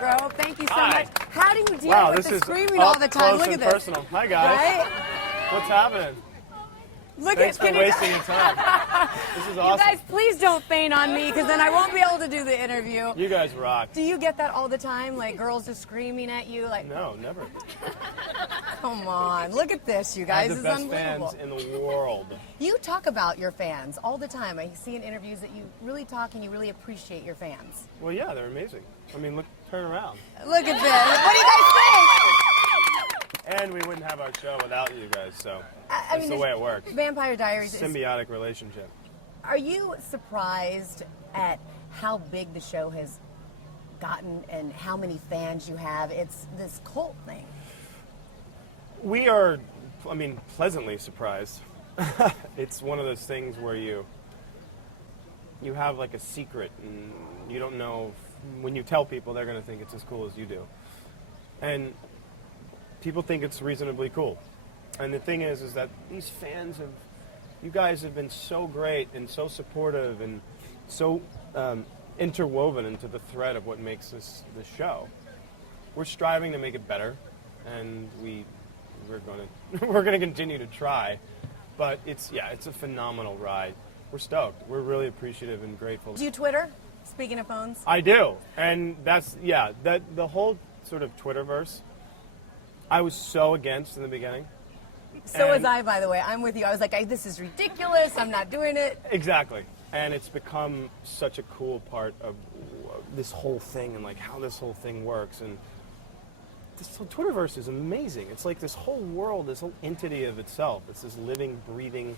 Grove. Thank you so Hi. much. How do you deal with the screaming all the time? Close Look and at this. personal. Hi, guys. Right? What's happening? Look Thanks at for wasting your time. This is awesome. You guys, please don't faint on me, because then I won't be able to do the interview. You guys rock. Do you get that all the time? Like girls just screaming at you? Like, No, never. come on, look at this, you I guys. have the This is best unbelievable. fans in the world. You talk about your fans all the time. I see in interviews that you really talk and you really appreciate your fans. Well, yeah, they're amazing. I mean, look, turn around. Look at this. What do you guys think? And we wouldn't have our show without you guys, so I that's mean, the way it works. Vampire Diaries is... Symbiotic relationship. Are you surprised at how big the show has gotten and how many fans you have? It's this cult thing. We are, I mean, pleasantly surprised. It's one of those things where you have like a secret and you don't know, when you tell people they're going to think it's as cool as you do. And people think it's reasonably cool. And the thing is that these fans you guys have been so great and so supportive and so interwoven into the thread of what makes this show. We're striving to make it better, and we're going to continue to try. But it's a phenomenal ride. We're stoked. We're really appreciative and grateful. Do you Twitter? Speaking of phones. I do, and that's the whole sort of Twitterverse. I was so against in the beginning. So was I, by the way. I'm with you. I was like, this is ridiculous. I'm not doing it. Exactly. And it's become such a cool part of this whole thing and like how this whole thing works. And this whole Twitterverse is amazing. It's like this whole world, this whole entity of itself. It's this living, breathing,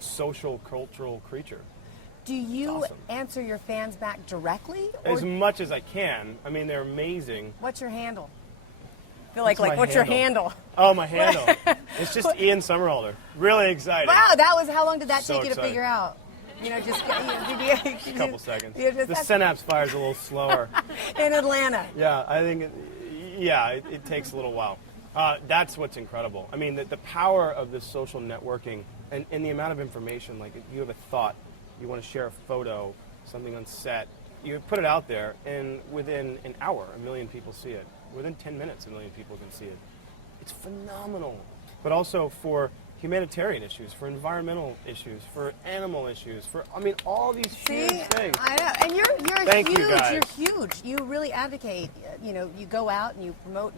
social, cultural creature. Do you awesome. answer your fans back directly? As much as I can. I mean, they're amazing. What's your handle? I feel like what's your handle? Oh, my handle. It's just Ian Somerhalder. Really exciting. Wow, how long did that So take you to exciting. figure out? You know, just A couple seconds. The that's synapse fires a little slower. in Atlanta. Yeah, I think it takes a little while. That's what's incredible. I mean, the power of this social networking and the amount of information, like if you have a thought, you want to share a photo, something on set, you put it out there, and within an hour, 1 million people see it. Within 10 minutes, 1 million people can see it. It's phenomenal. But also for humanitarian issues, for environmental issues, for animal issues, all these huge things. I know, and you're Thank huge. you guys. You're huge. You really advocate. You go out and you promote.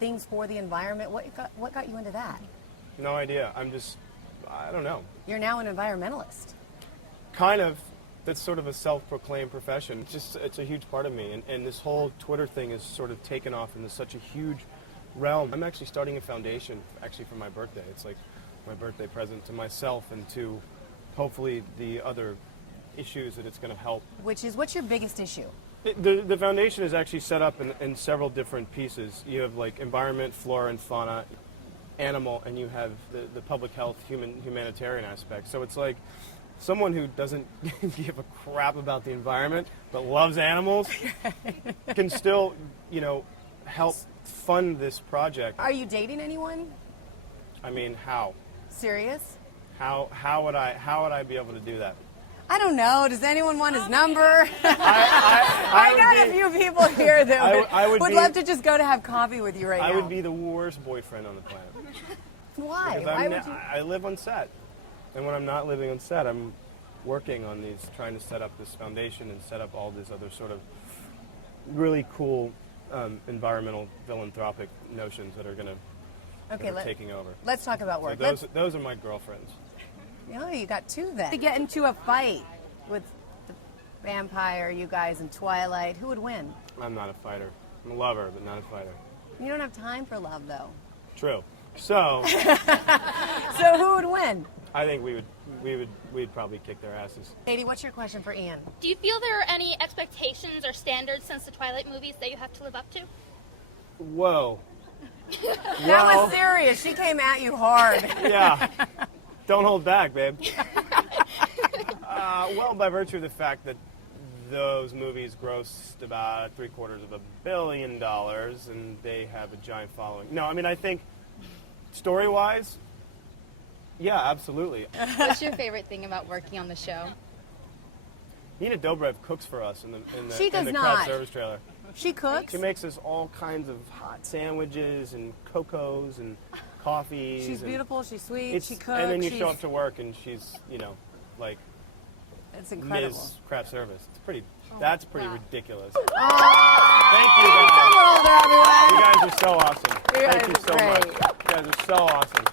Things for the environment. What got you into that? No idea. I don't know. You're now an environmentalist. Kind of. That's sort of a self-proclaimed profession. It's a huge part of me, and this whole Twitter thing has sort of taken off into such a huge realm. I'm actually starting a foundation, actually for my birthday. It's like my birthday present to myself and to hopefully the other issues that it's going to help. What's your biggest issue? The foundation is actually set up in several different pieces. You have like environment, flora and fauna, animal, and you have the public health, humanitarian aspect. So it's like someone who doesn't give a crap about the environment but loves animals can still, help fund this project. Are you dating anyone? I mean, how? Serious? How would I be able to do that? I don't know. Does anyone want his number? I got a few people here that would love to just go to have coffee with you right now. I would be the worst boyfriend on the planet. Why? Because Why would you? I live on set. And when I'm not living on set, I'm working on trying to set up this foundation and set up all these other sort of really cool environmental philanthropic notions that are going to taking over. Let's talk about work. So those are my girlfriends. You got two then. To get into a fight with the vampire, you guys, in Twilight, who would win? I'm not a fighter. I'm a lover, but not a fighter. You don't have time for love, though. True. So. So who would win? I think we'd probably kick their asses. Katie, what's your question for Ian? Do you feel there are any expectations or standards since the Twilight movies that you have to live up to? Whoa. That was serious. She came at you hard. Yeah. Don't hold back, babe. Well, by virtue of the fact that those movies grossed about $750 million and they have a giant following. No, I mean, I think story-wise, yeah, absolutely. What's your favorite thing about working on the show? Nina Dobrev cooks for us in the She does crowd not. service trailer. She cooks. She makes us all kinds of hot sandwiches and cocos and coffees. She's and beautiful. She's sweet. She cooks. And then you show up to work and she's, like It's incredible. Ms. Craft Service. That's pretty ridiculous. Oh, Thank you guys. Somerhalder, everyone. You guys are so awesome. You Thank guys you are so great. much. You guys are so awesome.